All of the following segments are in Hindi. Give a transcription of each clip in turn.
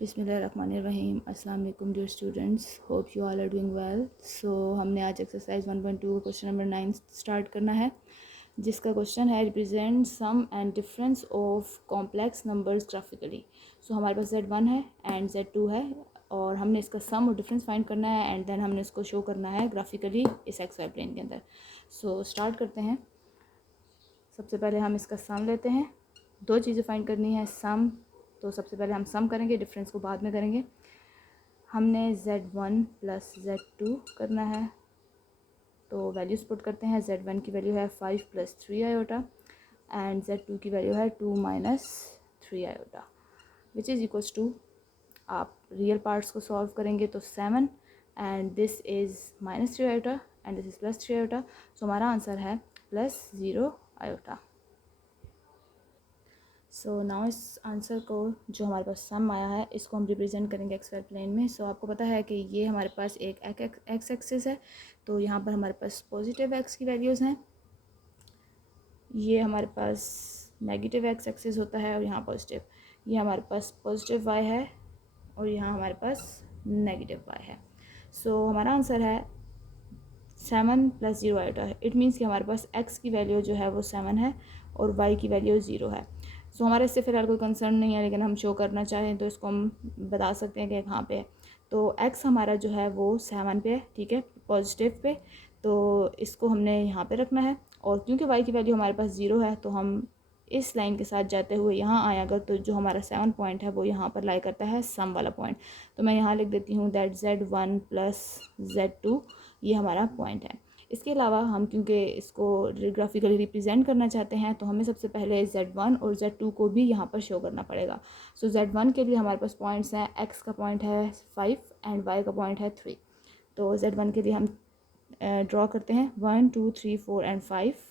बिस्मिल्लाहिर्रहमानिर्रहीम। अस्सलाम वालेकुम dear students, hope you all are doing well. So हमने आज एक्सरसाइज 1.2 का क्वेश्चन नंबर 9 स्टार्ट करना है, जिसका क्वेश्चन है represent sum and difference of complex numbers graphically. So हमारे पास Z1 है एंड Z2 है और हमने इसका सम और डिफरेंस फाइंड करना है एंड देन हमने इसको शो करना है ग्राफिकली इस एक्स वाई प्लेन के अंदर। सो स्टार्ट करते हैं। सबसे पहले हम इसका सम लेते हैं। दो चीज़ें फाइंड करनी है, सम तो सबसे पहले हम सम करेंगे, डिफरेंस को बाद में करेंगे। हमने Z1 प्लस Z2 करना है, तो वैल्यूज़ पुट करते हैं। Z1 की वैल्यू है 5 प्लस 3 आयोटा एंड Z2 की वैल्यू है 2 minus 3 iota which is equals to, आप रियल पार्ट्स को सॉल्व करेंगे तो 7 and this is minus 3 iota and this is plus 3 iota. So हमारा आंसर है प्लस 0 आयोटा। सो नाउ इस आंसर को, जो हमारे पास सम आया है, इसको हम रिप्रेजेंट करेंगे एक्स वाई प्लेन में। सो आपको पता है कि ये हमारे पास एक एक्स एक्सिस है, तो यहाँ पर हमारे पास पॉजिटिव एक्स की वैल्यूज़ हैं, ये हमारे पास नेगेटिव एक्स एक्सिस होता है और यहाँ पॉजिटिव, ये हमारे पास पॉजिटिव वाई है और यहाँ हमारे पास नेगेटिव वाई है। सो हमारा आंसर है 7 प्लस 0 आयोटा है। इट मीन्स कि हमारे पास x की वैल्यू जो है वो 7 है और y की वैल्यू 0 है। सो हमारे इससे फ़िलहाल कोई कंसर्न नहीं है, लेकिन हम शो करना चाहें तो इसको हम बता सकते हैं कि कहाँ पे है। तो x हमारा जो है वो 7 पे है, ठीक है, पॉजिटिव पे, तो इसको हमने यहाँ पे रखना है। और क्योंकि y की वैल्यू हमारे पास 0 है, तो हम इस लाइन के साथ जाते हुए यहाँ आए अगर, तो जो हमारा 7 पॉइंट है वो यहाँ पर लाई करता है सम वाला पॉइंट। तो मैं यहाँ लिख देती हूँ दैट Z1 प्लस Z2 ये हमारा पॉइंट है। इसके अलावा हम क्योंकि इसको ग्राफिकली रिप्रेजेंट करना चाहते हैं, तो हमें सबसे पहले Z1 और Z2 को भी यहाँ पर शो करना पड़ेगा। सो Z1 के लिए हमारे पास पॉइंट्स हैं, x का पॉइंट है 5 एंड y का पॉइंट है 3। तो Z1 के लिए हम ड्रॉ करते हैं 1 2 3 4 एंड 5।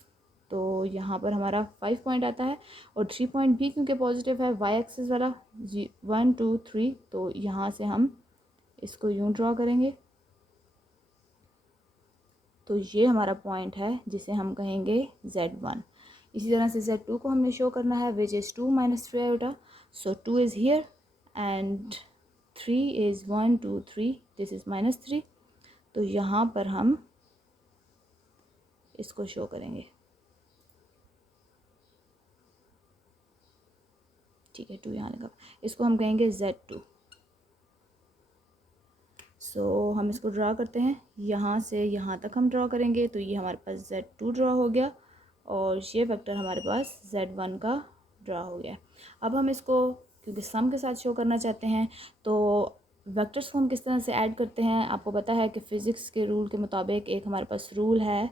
तो यहाँ पर हमारा 5 पॉइंट आता है और 3 पॉइंट भी क्योंकि पॉजिटिव है y एक्सिस वाला 1 2 3, तो यहाँ से हम इसको यूँ ड्रॉ करेंगे। तो ये हमारा पॉइंट है जिसे हम कहेंगे Z1। इसी तरह से Z2 को हमने शो करना है which is 2 minus 3 iota. So 2 is here and 3 is 1 2 3, this is minus 3। तो यहाँ पर हम इसको शो करेंगे, ठीक है, 2 यहाँ लगा, इसको हम कहेंगे Z2। सो हम इसको ड्रा करते हैं, यहाँ से यहाँ तक हम ड्रा करेंगे, तो ये हमारे पास Z2 ड्रा हो गया और ये वेक्टर हमारे पास Z1 का ड्रा हो गया। अब हम इसको क्योंकि सम के साथ शो करना चाहते हैं, तो वेक्टर्स को हम किस तरह से ऐड करते हैं। आपको पता है कि फ़िज़िक्स के रूल के मुताबिक एक हमारे पास रूल है,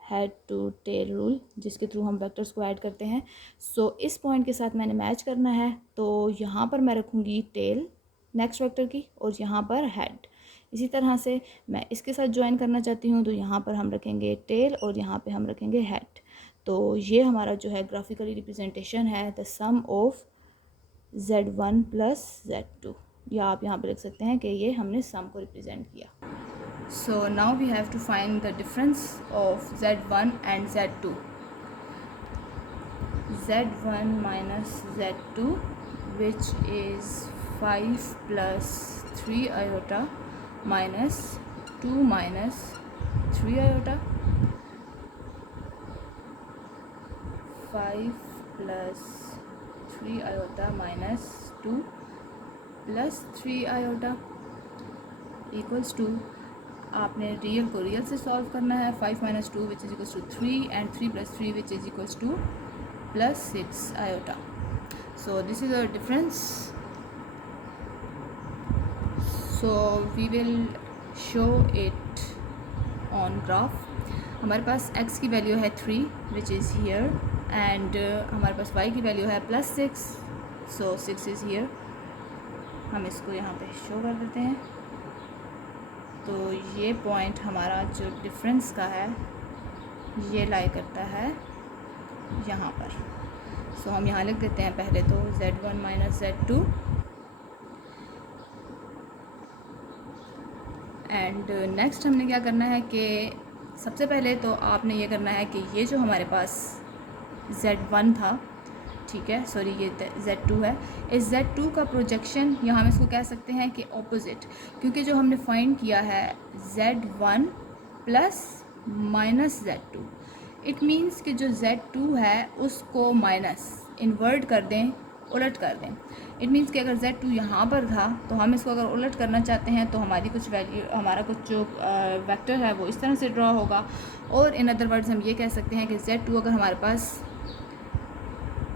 हेड टू टेल रूल, जिसके थ्रू हम वेक्टर्स को ऐड करते हैं। सो इस पॉइंट के साथ मैंने मैच करना है, तो यहाँ पर मैं रखूँगी टेल नेक्स्ट वेक्टर की और यहाँ पर हेड। इसी तरह से मैं इसके साथ ज्वाइन करना चाहती हूँ, तो यहाँ पर हम रखेंगे टेल और यहाँ पे हम रखेंगे हेड। तो ये हमारा जो है ग्राफिकली रिप्रेजेंटेशन है the sum of Z1 plus Z2, या आप यहाँ पे लिख सकते हैं कि ये हमने सम को रिप्रेजेंट किया। So now we have to find the difference of Z1 and Z2। Z1 minus Z2 which is 5 plus 3 iota minus 2 minus 3 iota, 5 plus 3 iota minus 2 plus 3 iota equals to, आपने रियल को रियल से सॉल्व करना है। 5 minus 2 which is equals to 3 and 3 plus 3 which is equals to plus 6 iota. So this is our difference. So we will show it on graph. हमारे पास x की वैल्यू है 3 विच इज़ हियर एंड हमारे पास y की वैल्यू है प्लस 6, सो 6 इज़ हियर। हम इसको यहाँ पे शो कर देते हैं। तो ये पॉइंट हमारा जो डिफरेंस का है ये लाई करता है यहाँ पर। सो हम यहाँ लिख देते हैं पहले तो Z1 minus Z2 and next हमने क्या करना है कि सबसे पहले तो आपने ये करना है कि ये जो हमारे पास Z1 था, ठीक है, सॉरी ये Z2 है। इस Z2 का प्रोजेक्शन यहाँ हम इसको कह सकते हैं कि ऑपोजिट, क्योंकि जो हमने फाइंड किया है Z1 plus minus Z2, it means कि जो Z2 है उसको माइनस इन्वर्ट कर दें, उलट कर दें। इट मीन्स कि अगर Z2 यहाँ पर था तो हम इसको अगर उलट करना चाहते हैं तो हमारी कुछ वैल्यू, हमारा कुछ जो वेक्टर है वो इस तरह से ड्रॉ होगा। और इन अदर वर्ड्स हम ये कह सकते हैं कि Z2 अगर हमारे पास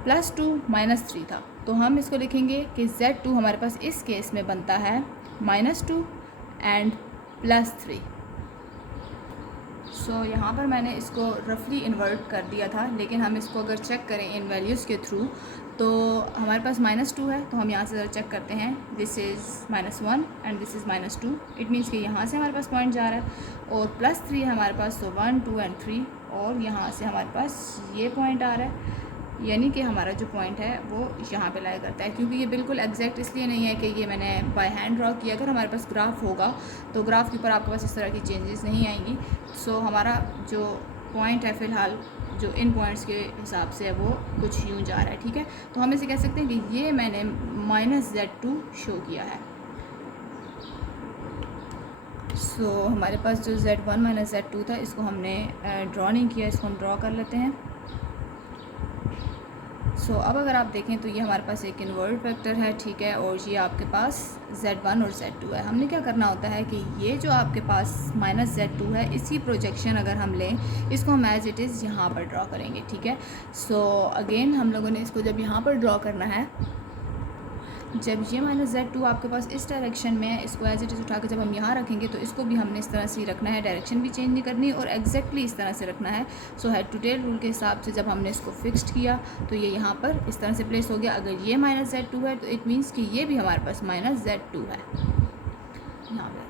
+2 -3 था तो हम इसको लिखेंगे कि Z2 हमारे पास इस केस में बनता है -2 एंड +3। सो यहाँ पर मैंने इसको रफली इन्वर्ट कर दिया था, लेकिन हम इसको अगर चेक करें इन वैल्यूज़ के थ्रू तो हमारे पास -2 है, तो हम यहाँ से ज़रा चेक करते हैं। This is -1 and this is -2। It means कि यहाँ से हमारे पास पॉइंट जा रहा है, और +3 है हमारे पास, तो 1 2 एंड 3, और यहाँ से हमारे पास ये पॉइंट आ रहा है, यानी कि हमारा जो पॉइंट है वो यहाँ पे लाया करता है। क्योंकि ये बिल्कुल एग्जैक्ट इसलिए नहीं है कि ये मैंने बाय हैंड ड्रॉ किया। अगर हमारे पास ग्राफ होगा तो ग्राफ के ऊपर आपके पास इस तरह की चेंजेस नहीं आएंगी। सो हमारा जो पॉइंट है फ़िलहाल जो इन पॉइंट्स के हिसाब से है वो कुछ यूँ जा रहा है, ठीक है। तो हम इसे कह सकते हैं कि ये मैंने -Z2 शो किया है। सो हमारे पास जो Z1 - Z2 था इसको हमने ड्रॉ नहीं किया, इसको हम ड्रॉ कर लेते हैं। सो अब अगर आप देखें तो ये हमारे पास एक इन्वर्ट वेक्टर है, ठीक है, और ये आपके पास Z1 और Z2 है। हमने क्या करना होता है कि ये जो आपके पास -Z2 है, इसी प्रोजेक्शन अगर हम लें, इसको हम एज इट इज़ यहाँ पर ड्रॉ करेंगे, ठीक है। सो अगेन हम लोगों ने इसको जब यहाँ पर ड्रॉ करना है, जब ये -Z2 आपके पास इस डायरेक्शन में है, इसको एज इट इज़ उठा के जब हम यहाँ रखेंगे तो इसको भी हमने इस तरह से ही रखना है, डायरेक्शन भी चेंज नहीं करनी और एग्जैक्टली इस तरह से रखना है। So head to tail rule के हिसाब से जब हमने इसको फिक्स्ड किया तो ये यहाँ पर इस तरह से प्लेस हो गया। अगर ये -Z2 है तो इट मीन्स कि ये भी हमारे पास -Z2 है यहाँ पर।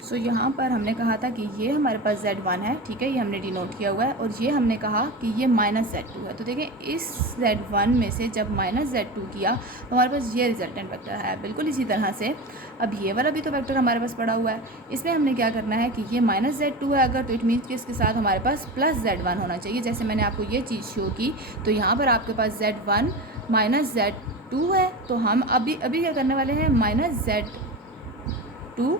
सो यहाँ पर हमने कहा था कि ये हमारे पास Z1 है, ठीक है, ये हमने डिनोट किया हुआ है, और ये हमने कहा कि ये -Z2 है। तो देखें इस Z1 में से जब -Z2 किया तो हमारे पास ये रिजल्टेंट वेक्टर है। बिल्कुल इसी तरह से अब ये वाला भी तो वेक्टर हमारे पास पड़ा हुआ है, इसमें हमने क्या करना है कि ये -Z2 है अगर, तो इट मीन्स कि इसके साथ हमारे पास +Z1 होना चाहिए। जैसे मैंने आपको ये चीज़ शो की, तो यहाँ पर आपके पास Z1 -Z2 है, तो हम अभी क्या करने वाले हैं, -Z2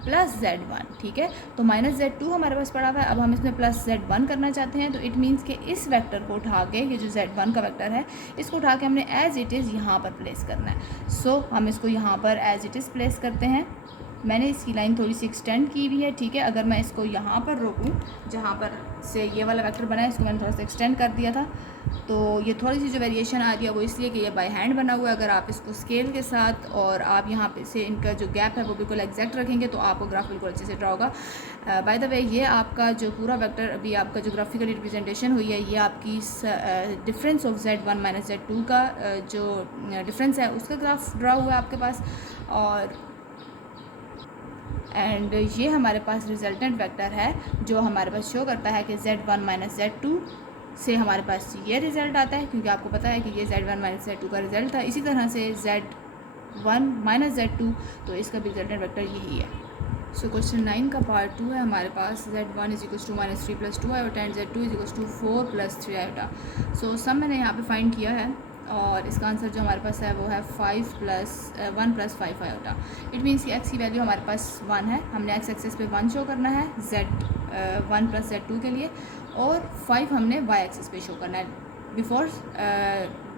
+ Z1, ठीक है। तो -Z2 हमारे पास पड़ा हुआ है, अब हम इसमें +Z1 करना चाहते हैं, तो इट मीन्स कि इस वेक्टर को उठा के, ये जो Z1 का वेक्टर है, इसको उठा के हमने एज इट इज़ यहाँ पर प्लेस करना है। सो हम इसको यहाँ पर एज इट इज़ प्लेस करते हैं। मैंने इसकी लाइन थोड़ी सी एक्सटेंड की हुई है, ठीक है। अगर मैं इसको यहाँ पर रोकूँ, जहाँ पर से ये वाला वेक्टर बना है, इसको मैंने थोड़ा सा एक्सटेंड कर दिया था, तो ये थोड़ी सी जो वेरिएशन आ रही है वो इसलिए कि ये बाय हैंड बना हुआ है। अगर आप इसको स्केल के साथ और आप यहाँ पे से इनका जो गैप है वो बिल्कुल एग्जैक्ट रखेंगे तो आपको ग्राफ बिल्कुल अच्छे से ड्रा होगा। बाय द वे ये आपका जो पूरा वेक्टर अभी आपका जो ग्राफिकली रिप्रेजेंटेशन हुई है, ये आपकी डिफरेंस ऑफ Z1 - Z2 का जो डिफरेंस है उसका ग्राफ ड्रा हुआ है आपके पास, और एंड ये हमारे पास रिजल्टेंट वेक्टर है जो हमारे पास शो करता है कि Z1 - Z2 से हमारे पास ये रिज़ल्ट आता है, क्योंकि आपको पता है कि ये Z1 - Z2 का रिज़ल्ट था। इसी तरह से Z1 - Z2, तो इसका भी रिजल्टेंट वेक्टर यही है। सो क्वेश्चन 9 का पार्ट 2 है हमारे पास। Z1 = -3 + 2 iota and Z2 = 4 + 3 iota. So सब मैंने यहाँ पे फाइंड किया है, और इसका आंसर जो हमारे पास है वो है 1 + 5 आयोटा। इट मीन्स कि x की वैल्यू हमारे पास 1 है, हमने x एक्सेस पे 1 शो करना है Z1 + Z2 के लिए, और 5 हमने y एक्सेस पे शो करना है। बिफोर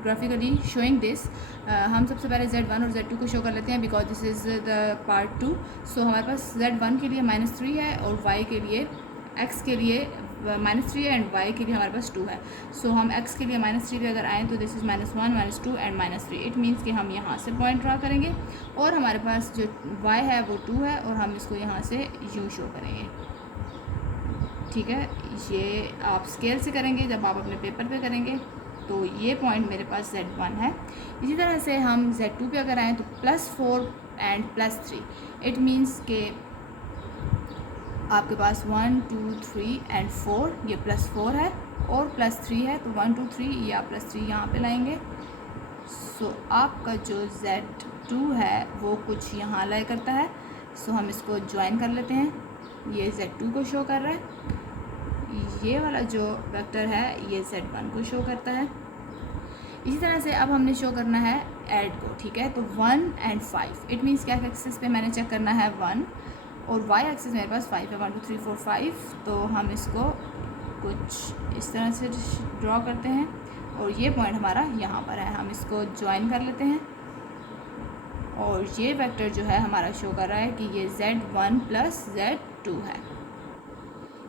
ग्राफिकली शोइंग दिस, हम सबसे पहले Z1 और Z2 को शो कर लेते हैं, because this is the part 2। So हमारे पास Z1 के लिए -3 है, और y के लिए, x के लिए -3 है, एंड y के लिए हमारे पास 2 है। सो हम x के लिए -3 पे अगर आएँ तो this is -1 -2 and -3। It means कि हम यहाँ से पॉइंट ड्रा करेंगे, और हमारे पास जो y है वो 2 है, और हम इसको यहाँ से यूँ शो करेंगे, ठीक है। ये आप स्केल से करेंगे, जब आप अपने पेपर पे करेंगे तो ये पॉइंट मेरे पास Z1 है। इसी तरह से हम Z2 पे अगर आएँ तो +4 एंड +3। इट मीन्स के आपके पास 1 2 3 एंड 4, ये +4 है और +3 है, तो 1 2 3 ये आप +3 यहाँ पे लाएंगे। सो आपका जो Z2 है वो कुछ यहाँ लाया करता है। सो हम इसको ज्वाइन कर लेते हैं, ये Z2 को शो कर रहा है, ये वाला जो वेक्टर है ये Z1 को शो करता है। इसी तरह से अब हमने शो करना है ऐड को, ठीक है। तो 1 and 5, इट मीन्स क्या एक्सिस पे मैंने चेक करना है 1 और वाई एक्सिस मेरे पास 5 है, 1 2 3 4 5। तो हम इसको कुछ इस तरह से ड्रॉ करते हैं और ये पॉइंट हमारा यहाँ पर है, हम इसको ज्वाइन कर लेते हैं और ये वेक्टर जो है हमारा शो कर रहा है कि ये Z1 प्लस Z2 है।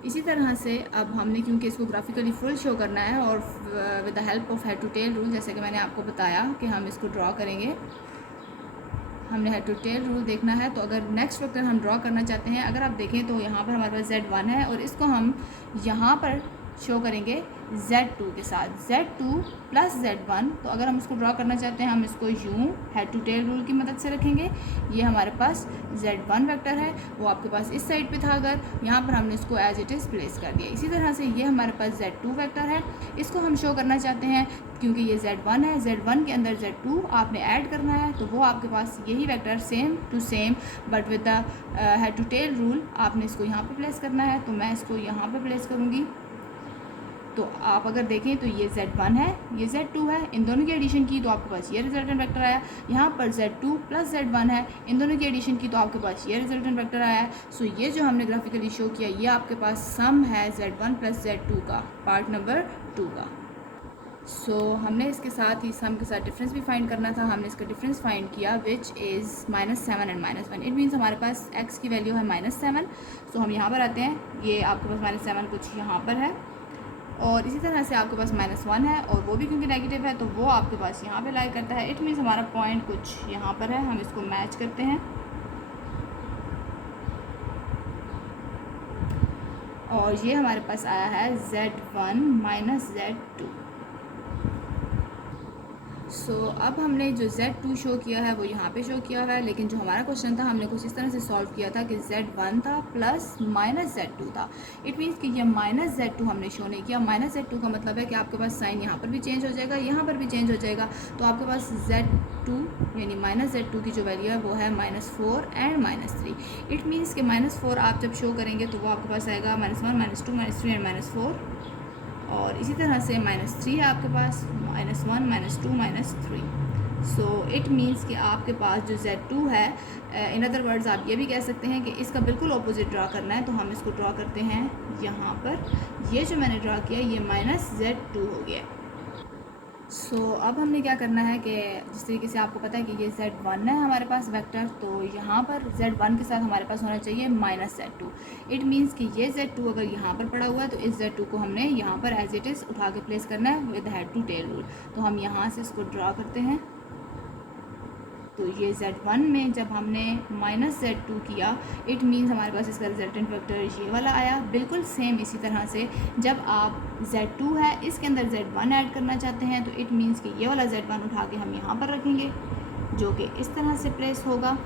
इसी तरह से अब हमने, क्योंकि इसको ग्राफिकली फुल शो करना है और with the help of head to tail rule, जैसे कि मैंने आपको बताया कि हम इसको ड्रॉ करेंगे, हमने हेड टू टेल रूल देखना है। तो अगर नेक्स्ट वेक्टर हम ड्रॉ करना चाहते हैं, अगर आप देखें तो यहाँ पर हमारे पास Z1 है और इसको हम यहाँ पर शो करेंगे Z2 के साथ, Z2 प्लस Z1। तो अगर हम इसको ड्रॉ करना चाहते हैं, हम इसको यूँ हेड टू टेल रूल की मदद से रखेंगे। ये हमारे पास Z1 वेक्टर है, वो आपके पास इस साइड पे था, अगर यहाँ पर हमने इसको एज इट इज़ प्लेस कर दिया। इसी तरह से ये हमारे पास Z2 वेक्टर है, इसको हम शो करना चाहते हैं क्योंकि ये Z1 है, Z1 के अंदर Z2 आपने ऐड करना है, तो वो आपके पास यही vector same to same but with the head to tail rule आपने इसको यहाँ पे प्लेस करना है। तो मैं इसको यहाँ पे प्लेस करूँगी। तो आप अगर देखें तो ये Z1 है, ये Z2 है, इन दोनों की एडिशन की तो आपके पास ये रिजल्टेंट वेक्टर आया। यहाँ पर Z2 प्लस Z1 है, इन दोनों की एडिशन की तो आपके पास ये रिजल्टेंट वेक्टर आया। सो ये जो हमने ग्राफिकली शो किया, ये आपके पास सम है Z1 प्लस Z2 का, पार्ट नंबर 2 का। सो हमने इसके साथ ही सम के साथ डिफरेंस भी फाइंड करना था। हमने इसका डिफरेंस फाइंड किया which is -7 and -1। It means हमारे पास x की वैल्यू है -7। सो हम यहाँ पर आते हैं, ये आपके पास -7 कुछ यहाँ पर है और इसी तरह से आपके पास -1 है और वो भी क्योंकि नेगेटिव है तो वो आपके पास यहाँ पे लाई करता है। इट मीन्स हमारा पॉइंट कुछ यहाँ पर है, हम इसको मैच करते हैं और ये हमारे पास आया है Z1 माइनस Z2। सो अब हमने जो Z2 शो किया है वो यहाँ पे शो किया है, लेकिन जो हमारा क्वेश्चन था हमने कुछ इस तरह से सॉल्व किया था कि Z1 था प्लस माइनस Z2 था। इट मीन्स कि ये माइनस Z2 हमने शो नहीं किया। माइनस Z2 का मतलब है कि आपके पास साइन यहाँ पर भी चेंज हो जाएगा, यहाँ पर भी चेंज हो जाएगा। तो आपके पास Z2 यानी माइनस Z2 की जो वैल्यू है वो है -4 एंड -3। इट मीन्स कि -4 आप जब शो करेंगे तो वो आपके पास आएगा -1 -2 -3 एंड -4। और इसी तरह से -3 है आपके पास, -1 -2 -3। सो इट मीन्स कि आपके पास जो Z2 है, इन अदर वर्ड्स आप ये भी कह सकते हैं कि इसका बिल्कुल ऑपोजिट ड्रा करना है। तो हम इसको ड्रा करते हैं यहाँ पर। ये जो मैंने ड्रा किया ये -Z2 हो गया। सो अब हमने क्या करना है कि जिस तरीके से आपको पता है कि ये Z1 है हमारे पास वेक्टर, तो यहाँ पर Z1 के साथ हमारे पास होना चाहिए -Z2। इट मीन्स कि ये Z2 अगर यहाँ पर पड़ा हुआ है तो इस Z2 को हमने यहाँ पर एज इट इज़ उठा के प्लेस करना है with head to tail rule. तो हम यहाँ से इसको ड्रा करते हैं। तो ये Z1 में जब हमने -Z2 किया, इट मीन्स हमारे पास इसका रिजल्टेंट वेक्टर ये वाला आया। बिल्कुल सेम इसी तरह से जब आप Z2 है इसके अंदर Z1 ऐड करना चाहते हैं तो इट मीन्स कि ये वाला Z1 उठा के हम यहाँ पर रखेंगे जो कि इस तरह से प्लेस होगा।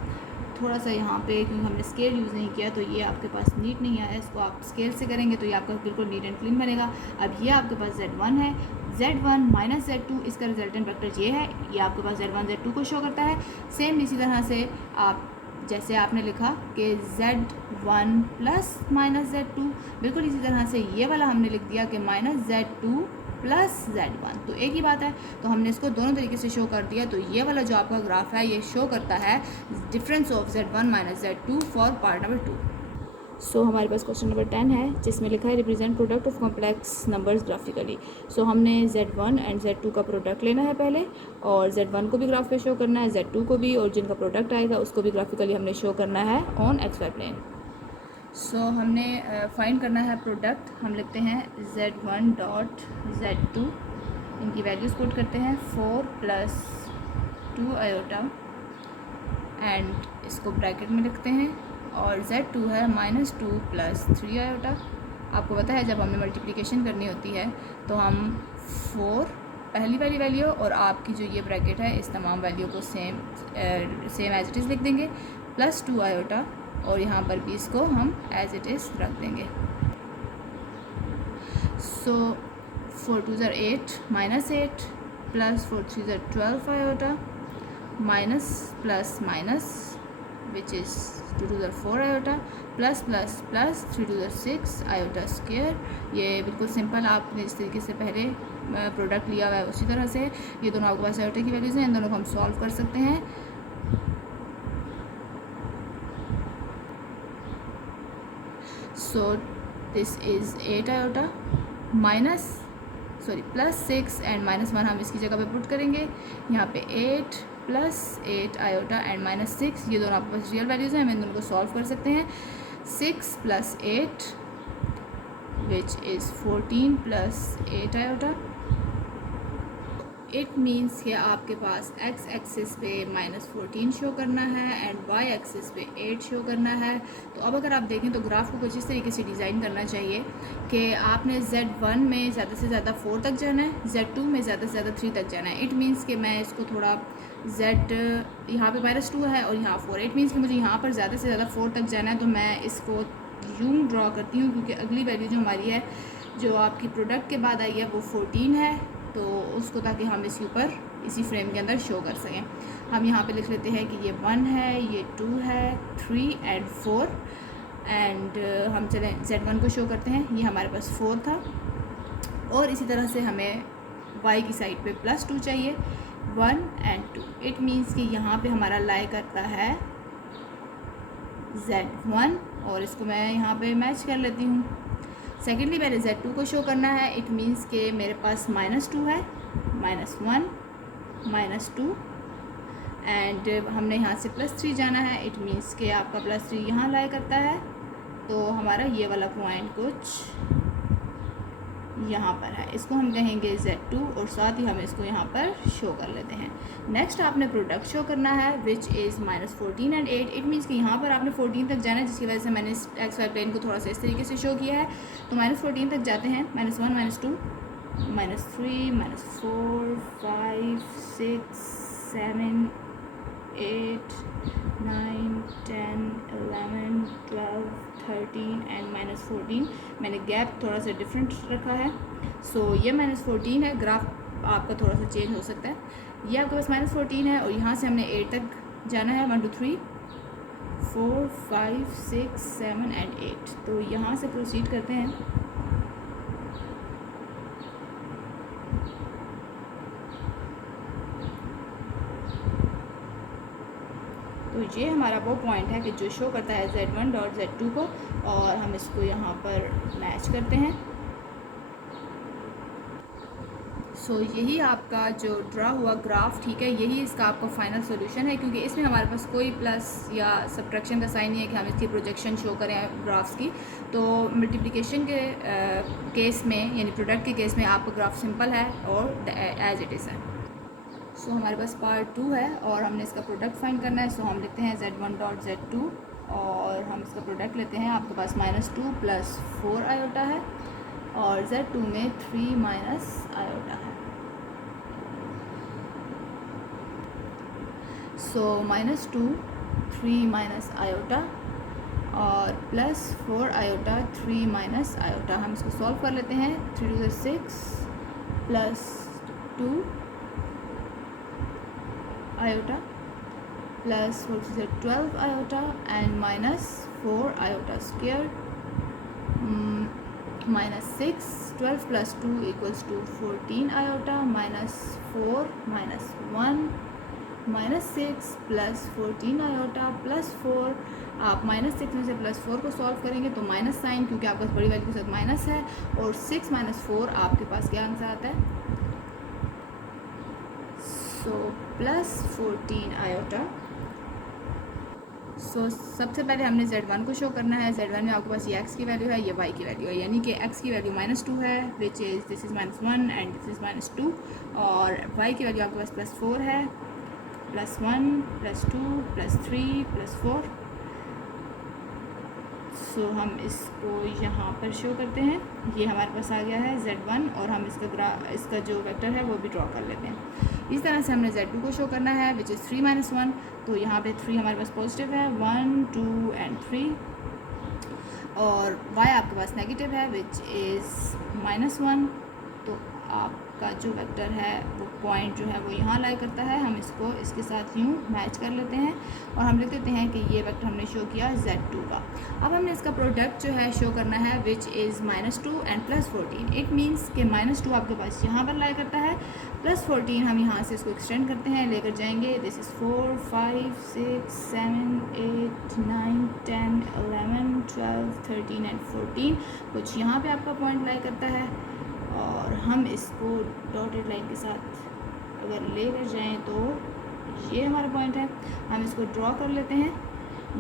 थोड़ा सा यहाँ पे क्योंकि हमने स्केल यूज़ नहीं किया तो ये आपके पास नीट नहीं आया, इसको आप स्केल से करेंगे तो ये आपका बिल्कुल नीट एंड क्लीन बनेगा। अब ये आपके पास Z1 है, Z1 माइनस Z2 इसका रिजल्टेंट वेक्टर ये है, ये आपके पास Z1 Z2 को शो करता है। सेम इसी तरह से आप जैसे आपने लिखा कि Z1 प्लस माइनस Z2, बिल्कुल इसी तरह से ये वाला हमने लिख दिया कि -Z2 प्लस Z1, तो एक ही बात है। तो हमने इसको दोनों तरीके से शो कर दिया। तो ये वाला जो आपका ग्राफ है ये शो करता है difference of Z1 minus Z2 for part number 2। So हमारे पास क्वेश्चन नंबर 10 है जिसमें लिखा है represent product of complex numbers graphically. So हमने Z1 एंड Z2 का प्रोडक्ट लेना है पहले, और Z1 को भी ग्राफ पे शो करना है, Z2 को भी, और जिनका प्रोडक्ट आएगा उसको भी ग्राफिकली हमने शो करना है ऑन XY प्लेन। सो हमने फाइंड करना है प्रोडक्ट। हम लिखते हैं Z1 डॉट Z2, इनकी वैल्यूज़ पुट करते हैं 4 + 2 आयोटा एंड इसको ब्रैकेट में लिखते हैं, और Z2 है -2 + 3 आयोटा। आपको पता है जब हमें मल्टीप्लिकेशन करनी होती है तो हम 4 पहली वाली वैल्यू और आपकी जो ये ब्रैकेट है इस तमाम वैल्यू को सेम एज इट इज़ लिख देंगे, +2 आयोटा, और यहाँ पर भी इसको हम एज इट इज़ रख देंगे। सो 4 2 = 8 -8 + 4 3 = 12 iota minus plus minus which is 2 2 = 4 iota plus plus plus 3 2 = 6 iota square. ये बिल्कुल सिंपल आपने इस तरीके से पहले प्रोडक्ट लिया हुआ है उसी तरह से ये दोनों आपके पास आयोटा की वैल्यूज़ हैं, इन दोनों को हम सॉल्व कर सकते हैं। So this is 8 iota plus 6 and -1 हम इसकी जगह पे पुट करेंगे। यहाँ पे 8 प्लस 8 आयोटा एंड -6, ये दोनों आपके पास रियल वैल्यूज़ हैं, हम इन दोनों को सॉल्व कर सकते हैं। 6 plus 8 which is 14 plus 8 iota. It means कि आपके पास x एक्सिस पे -14 शो करना है एंड y एक्सिस पे 8 शो करना है। तो अब अगर आप देखें तो ग्राफ को कुछ इस तरीके से डिज़ाइन करना चाहिए कि आपने Z1 में ज़्यादा से ज़्यादा 4 तक जाना है, Z2 में ज़्यादा से ज़्यादा 3 तक जाना है। इट मीन्स कि मैं इसको थोड़ा Z यहाँ पे -2 है और यहाँ 4, इट मीन्स कि मुझे यहाँ पर ज़्यादा से ज़्यादा 4 तक जाना है। तो मैं इसको यूं ड्रॉ करती हूँ क्योंकि अगली वैल्यू जो हमारी है, जो आपकी प्रोडक्ट के बाद आई है, वो 14 है, तो उसको ताकि हम इसके ऊपर इसी फ्रेम के अंदर शो कर सकें। हम यहाँ पे लिख लेते हैं कि ये 1 है, ये 2 है, 3 एंड 4 एंड हम चलें Z1 को शो करते हैं। ये हमारे पास 4 था और इसी तरह से हमें y की साइड पे +2 चाहिए, 1 एंड 2। इट मीन्स कि यहाँ पे हमारा लाई करता है Z1 और इसको मैं यहाँ पे मैच कर लेती हूँ। सेकेंडली मैंने Z2 को शो करना है। इट मीन्स के मेरे पास -2 है, -1 -2 एंड हमने यहाँ से +3 जाना है। इट मीन्स के आपका +3 यहाँ लाई करता है, तो हमारा ये वाला पॉइंट कुछ यहाँ पर है, इसको हम कहेंगे Z2 और साथ ही हम इसको यहाँ पर शो कर लेते हैं। नेक्स्ट आपने प्रोडक्ट शो करना है which is -14 and 8। It means कि यहाँ पर आपने 14 तक जाना है, जिसकी वजह से मैंने इस XY प्लेन को थोड़ा सा इस तरीके से शो किया है। तो -14 तक जाते हैं, -1 -2 -3 -4 5 6 7 8 9 10 11 12 13 एंड -14। मैंने गैप थोड़ा सा डिफरेंट रखा है। सो ये -14 है, ग्राफ आपका थोड़ा सा चेंज हो सकता है। ये आपके पास -14 है और यहाँ से हमने 8 तक जाना है, 1 2 3 4 5 6 7 एंड 8। तो यहाँ से प्रोसीड करते हैं। तो ये हमारा वो पॉइंट है कि जो शो करता है Z1 डॉट Z2 को, और हम इसको यहाँ पर मैच करते हैं। सो यही आपका जो ड्रा हुआ ग्राफ, ठीक है, यही इसका आपका फाइनल सॉल्यूशन है, क्योंकि इसमें हमारे पास कोई प्लस या सब्ट्रैक्शन का साइन नहीं है कि हम इसकी प्रोजेक्शन शो करें ग्राफ्स की। तो मल्टीप्लिकेशन के केस में, यानी प्रोडक्ट के केस में, आपका ग्राफ सिंपल है और एज इट इज़ है। सो हमारे पास पार्ट 2 है और हमने इसका प्रोडक्ट फाइंड करना है। सो हम लिखते हैं Z1 डॉट Z2 और हम इसका प्रोडक्ट लेते हैं। आपके पास -2 + 4 आयोटा है और Z2 में 3 - आयोटा है। सो -2 3 - आयोटा और +4 आयोटा 3 - आयोटा। हम इसको सॉल्व कर लेते हैं। 3 2 6 +2 iota +4 12 iota and -4 iota square -6 12 + 2 = 14 iota -4 -1 -6 + 14 iota +4। आप -6 में से +4 को सॉल्व करेंगे तो माइनस साइन, क्योंकि आपके पास बड़ी वैल्यू के साथ माइनस है, और 6 - 4 आपके पास क्या आंसर आता है? सो +14 आयोटा। सो सबसे पहले हमने Z1 को शो करना है। Z1 में आपके पास ये x की वैल्यू है, ये y की वैल्यू है, यानी कि x की वैल्यू -2 है, which is this is -1 and this is -2, और y की वैल्यू आपके पास +4 है, +1 +2 +3 +4। सो हम इसको यहाँ पर शो करते हैं। ये हमारे पास आ गया है Z1 और हम इसका जो वेक्टर है वो भी ड्रॉ कर लेते हैं। इस तरह से हमने Z2 को शो करना है, विच इज़ 3 - 1। तो यहाँ पे 3 हमारे पास पॉजिटिव है, 1 2 एंड 3, और y आपके पास नेगेटिव है, विच इज़ -1। तो आप का जो वेक्टर है वो पॉइंट जो है वो यहाँ लाई करता है। हम इसको इसके साथ यूँ मैच कर लेते हैं और हम लिख देते हैं कि ये वेक्टर हमने शो किया Z2 का। अब हमने इसका प्रोडक्ट जो है शो करना है which is -2 and +14। It means कि -2 आपके पास यहाँ पर लाई करता है, +14 हम यहाँ से इसको एक्सटेंड करते हैं, लेकर जाएंगे। This is 4 5 6 7 8 9 10 11 12 13 and 14। कुछ यहाँ पे आपका पॉइंट लाई करता है और हम इसको डॉटेड लाइन के साथ अगर लेकर जाएं तो ये हमारा पॉइंट है। हम इसको ड्रॉ कर लेते हैं।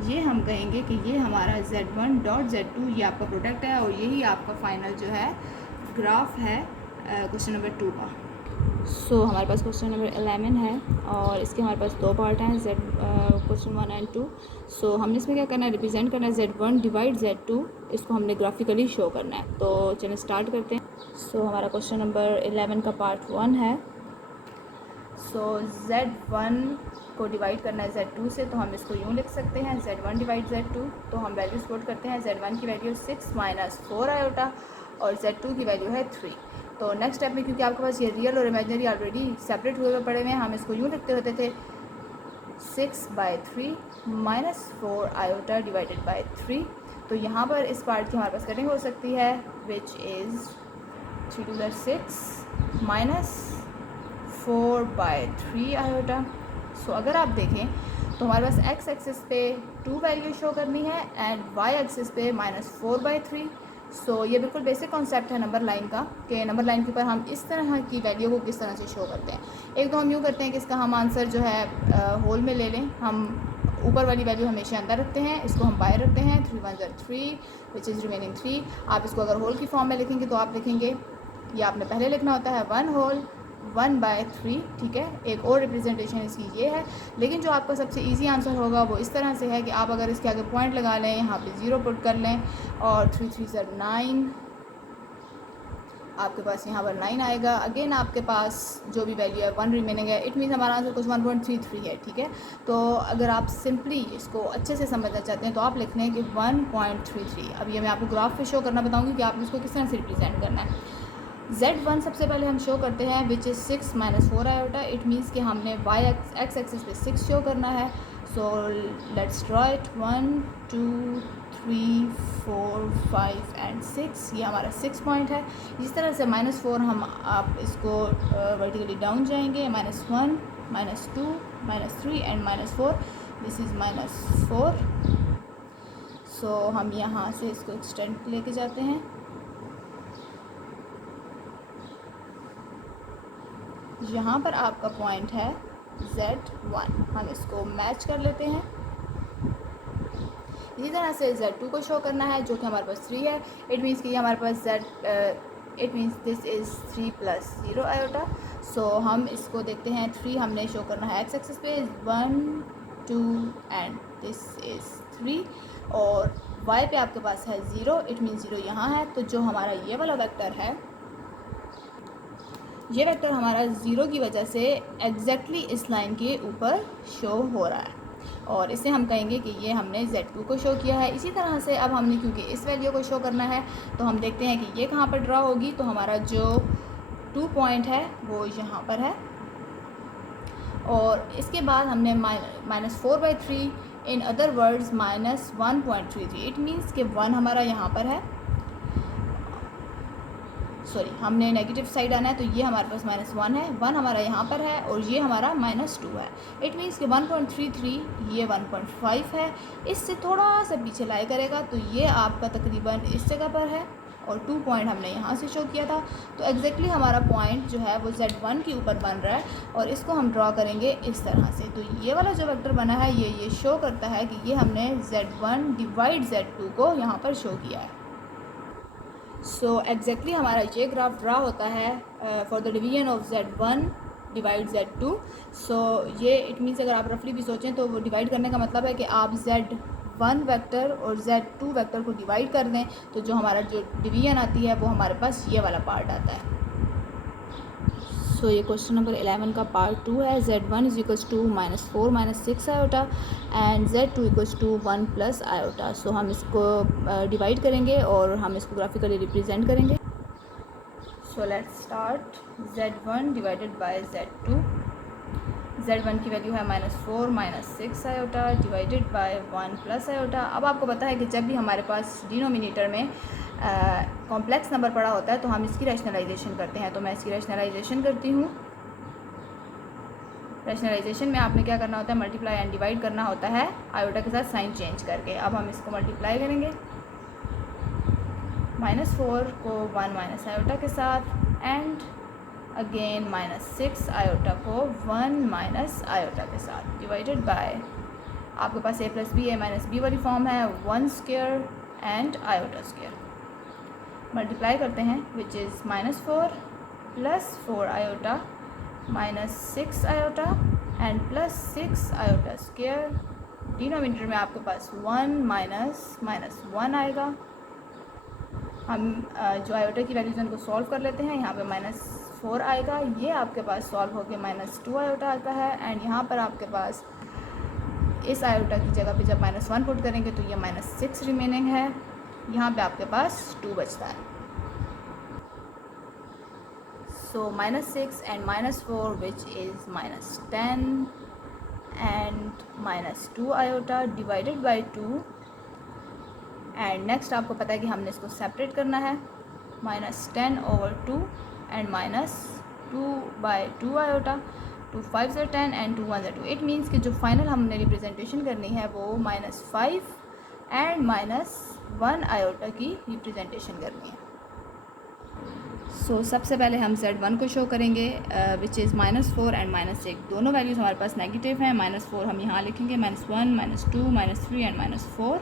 ये हम कहेंगे कि ये हमारा Z1 डॉट Z2 ये आपका प्रोडक्ट है और यही आपका फाइनल जो है ग्राफ है क्वेश्चन नंबर 2 का। सो हमारे पास क्वेश्चन नंबर 11 है और इसके हमारे पास दो पार्ट हैं, क्वेश्चन 1 एंड 2। सो हमने इसमें क्या करना है, रिप्रेजेंट करना है Z1 डिवाइड Z2, इसको हमने ग्राफिकली शो करना है। तो चलिए स्टार्ट करते हैं। सो हमारा क्वेश्चन नंबर 11 का पार्ट 1 है। सो Z1 को डिवाइड करना है Z2 से, तो हम इसको यूँ लिख सकते हैं Z1 डिवाइड Z2। तो हम वैल्यूज पुट करते हैं। Z1 की वैल्यू 6 - 4 आयोटा और Z2 की वैल्यू है 3। तो नेक्स्ट स्टेप में क्योंकि आपके पास ये रियल और इमेजिनरी ऑलरेडी सेपरेट हुए पड़े हुए हैं, हम इसको यूँ लिखते होते थे 6/3 - 4 आयोटा डिवाइडेड बाई 3। तो यहाँ पर इस पार्ट की हमारे पास कटिंग हो सकती है विच इज़ 3 × 6 - 4/3 आयोटा। सो अगर आप देखें तो हमारे पास x एक्सिस पे 2 वैल्यू शो करनी है एंड y एक्सिस पे -4/3। सो ये बिल्कुल बेसिक कॉन्सेप्ट है नंबर लाइन का कि नंबर लाइन के ऊपर हम इस तरह की वैल्यू को किस तरह से शो करते हैं। एक तो हम यूँ करते हैं कि इसका हम आंसर जो है होल में ले लें। हम ऊपर वाली वैल्यू हमेशा अंदर रखते हैं, इसको हम बाहर रखते हैं। 3 1 ज़ा 3 विच इज़ रिमेनिंग 3। आप इसको अगर होल की फॉर्म में लिखेंगे तो आप लिखेंगे, ये आपने पहले लिखना होता है 1 होल 1/3, ठीक है। एक और रिप्रेजेंटेशन इसकी ये है, लेकिन जो आपका सबसे इजी आंसर होगा वो इस तरह से है कि आप अगर इसके आगे पॉइंट लगा लें, यहाँ पे 0 पुट कर लें और 3 3 ज़ा 9, आपके पास यहाँ पर 9 आएगा। अगेन आपके पास जो भी वैल्यू है 1 रिमेनिंग है। इट मीन्स हमारा आंसर कुछ 1.33 है, ठीक है। तो अगर आप सिंपली इसको अच्छे से समझना चाहते हैं तो आप लिख लें कि 1.33। अब ये मैं आपको ग्राफ पे शो करना बताऊँगी कि आपने इसको किस तरह से रिप्रेजेंट करना है। Z1 सबसे पहले हम शो करते हैं which is 6 - 4 iota. It means कि हमने x एक्सिस पे 6 शो करना है। So let's draw it 1 2 3 4 5 and 6। ये हमारा 6 पॉइंट है। इस तरह से -4 हम आप इसको वर्टिकली डाउन जाएंगे, -1 -2 -3 एंड -4। This is -4। सो हम यहाँ से इसको एक्सटेंड लेके जाते हैं। यहाँ पर आपका पॉइंट है Z1, हम इसको मैच कर लेते हैं। इसी तरह से Z2 को शो करना है जो कि हमारे पास 3 है। इट मीन्स कि हमारे पास it means this is 3 + 0 iota. So हम इसको देखते हैं। 3 हमने शो करना है x एक्सिस पे 1 2 एंड दिस इज़ 3 और y पे आपके पास है 0। इट मीन्स 0 यहाँ है। तो जो हमारा ये वाला वेक्टर है, ये वेक्टर हमारा 0 की वजह से एग्जैक्टली इस लाइन के ऊपर शो हो रहा है और इसे हम कहेंगे कि ये हमने Z2 को शो किया है। इसी तरह से अब हमने क्योंकि इस वैल्यू को शो करना है तो हम देखते हैं कि ये कहाँ पर ड्रॉ होगी। तो हमारा जो 2 पॉइंट है वो यहाँ पर है और इसके बाद हमने -4/3 in other words -1.33। It means कि 1 हमारा यहाँ पर है, सॉरी हमने नेगेटिव साइड आना है तो ये हमारे पास -1 है, 1 हमारा यहाँ पर है और ये हमारा -2 है। इट मीन्स कि 1.33 ये 1.5 है, इससे थोड़ा सा पीछे लाई करेगा तो ये आपका तकरीबन इस जगह पर है और 2 पॉइंट हमने यहाँ से शो किया था। तो एग्जैक्टली हमारा पॉइंट जो है वो Z1 के ऊपर बन रहा है और इसको हम ड्रॉ करेंगे इस तरह से। तो ये वाला जो वेक्टर बना है ये शो करता है कि ये हमने Z1 डिवाइड Z2 को यहाँ पर शो किया है। सो एग्जैक्टली हमारा ये ग्राफ ड्रा होता है for the division of Z1 divide Z2। सो ये इट मीन्स अगर आप रफली भी सोचें तो वो डिवाइड करने का मतलब है कि आप Z1 वेक्टर और Z2 वेक्टर को डिवाइड कर दें तो जो हमारा जो डिवीजन आती है वो हमारे पास ये वाला पार्ट आता है। सो ये क्वेश्चन नंबर 11 का पार्ट 2 है। Z1 = -4 - 6 iota and Z2 = 1 + iota. So हम इसको डिवाइड करेंगे और हम इसको ग्राफिकली रिप्रेजेंट करेंगे। So let's start. z1 divided by z2। z1 की वैल्यू है -4 -6 iota divided by 1 plus iota. अब आपको पता है कि जब भी हमारे पास डिनोमिनेटर में कॉम्प्लेक्स नंबर पड़ा होता है तो हम इसकी रैशनलाइजेशन करते हैं। तो मैं इसकी रैशनलाइजेशन करती हूँ। रैशनलाइजेशन में आपने क्या करना होता है, मल्टीप्लाई एंड डिवाइड करना होता है आयोटा के साथ साइन चेंज करके। अब हम इसको मल्टीप्लाई करेंगे, -4 को 1 माइनस आयोटा के साथ एंड अगेन -6 आयोटा को 1 माइनस आयोटा के साथ डिवाइडेड बाय, आपके पास a plus B a minus B वाली फॉर्म है, 1 square and iota square. Multiply करते हैं which is -4 plus 4 iota -6 iota and +6 iota square. Denominator में आपके पास 1 माइनस 1 आएगा। हम जो आयोटा की वैल्यूज उनको सॉल्व कर लेते हैं। यहाँ पे -4 आएगा, ये आपके पास सॉल्व होकर -2 आयोटा आता है एंड यहाँ पर आपके पास इस आयोटा की जगह पे जब -1 पुट करेंगे तो ये -6 रिमेनिंग है। यहाँ पे आपके पास 2 बचता है। So -6 and -4 which is -10 and -2 iota divided by 2 and next आपको पता है कि हमने इसको सेपरेट करना है, -10/2 and -2/2 iota। 2 5s are 10 and 2 1s are 2। It means कि जो फाइनल हमने रिप्रेजेंटेशन करनी है वो -5 एंड -1 आयोटा की रिप्रेजेंटेशन करनी है। सो सबसे पहले हम z1 को शो करेंगे विच इज़ -4 एंड -6। दोनों वैल्यूज़ हमारे पास नेगेटिव हैं। -4 हम यहाँ लिखेंगे, -1 -2 -3 and -4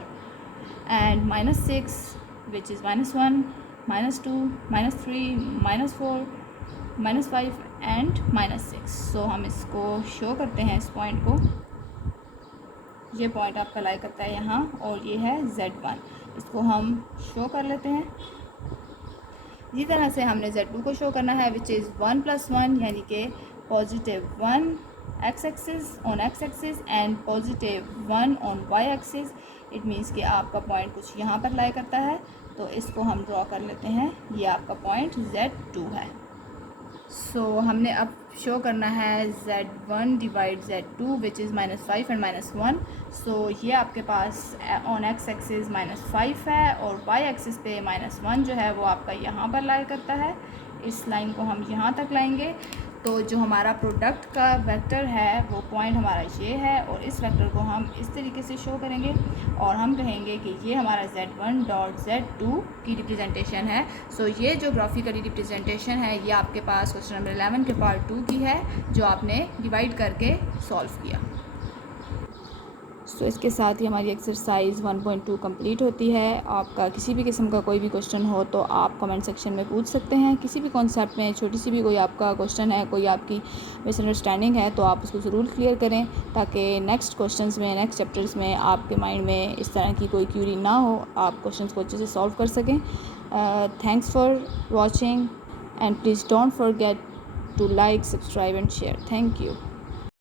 and -6 which is -1 -2 -3 -4 -5 and -6। सो हम इसको शो करते हैं, इस पॉइंट को। ये पॉइंट आपका लाई करता है यहाँ और ये है z1। इसको हम शो कर लेते हैं। इसी तरह से हमने z2 को शो करना है विच इज़ 1 + 1 यानी कि +1 x axis on x axis and +1 on y axis. It means कि आपका पॉइंट कुछ यहाँ पर लाई करता है, तो इसको हम ड्रॉ कर लेते हैं। ये आपका पॉइंट z2 है। सो हमने अब शो करना है z1 divide z2 which is -5 and -1। सो ये आपके पास ऑन x एक्सिस -5 है और y एक्सिस पे -1 जो है वो आपका यहाँ पर लाई करता है। इस लाइन को हम यहाँ तक लाएंगे तो जो हमारा प्रोडक्ट का वेक्टर है वो पॉइंट हमारा ये है और इस वेक्टर को हम इस तरीके से शो करेंगे और हम कहेंगे कि ये हमारा z1.z2 की रिप्रेजेंटेशन है। सो ये जो ग्राफिकली रिप्रेजेंटेशन है ये आपके पास क्वेश्चन नंबर 11 के पार्ट 2 की है जो आपने डिवाइड करके सॉल्व किया। सो इसके साथ ही हमारी एक्सरसाइज 1.2 कंप्लीट होती है। आपका किसी भी किस्म का कोई भी क्वेश्चन हो तो आप कमेंट सेक्शन में पूछ सकते हैं। किसी भी कॉन्सेप्ट में छोटी सी भी कोई आपका क्वेश्चन है, कोई आपकी मिसअंडरस्टैंडिंग है तो आप उसको ज़रूर क्लियर करें ताकि नेक्स्ट क्वेश्चंस में, नेक्स्ट चैप्टर्स में आपके माइंड में इस तरह की कोई क्यूरी ना हो, आप क्वेश्चन को अच्छे से सॉल्व कर सकें। Thanks for watching and please don't forget to like, subscribe and share. Thank you.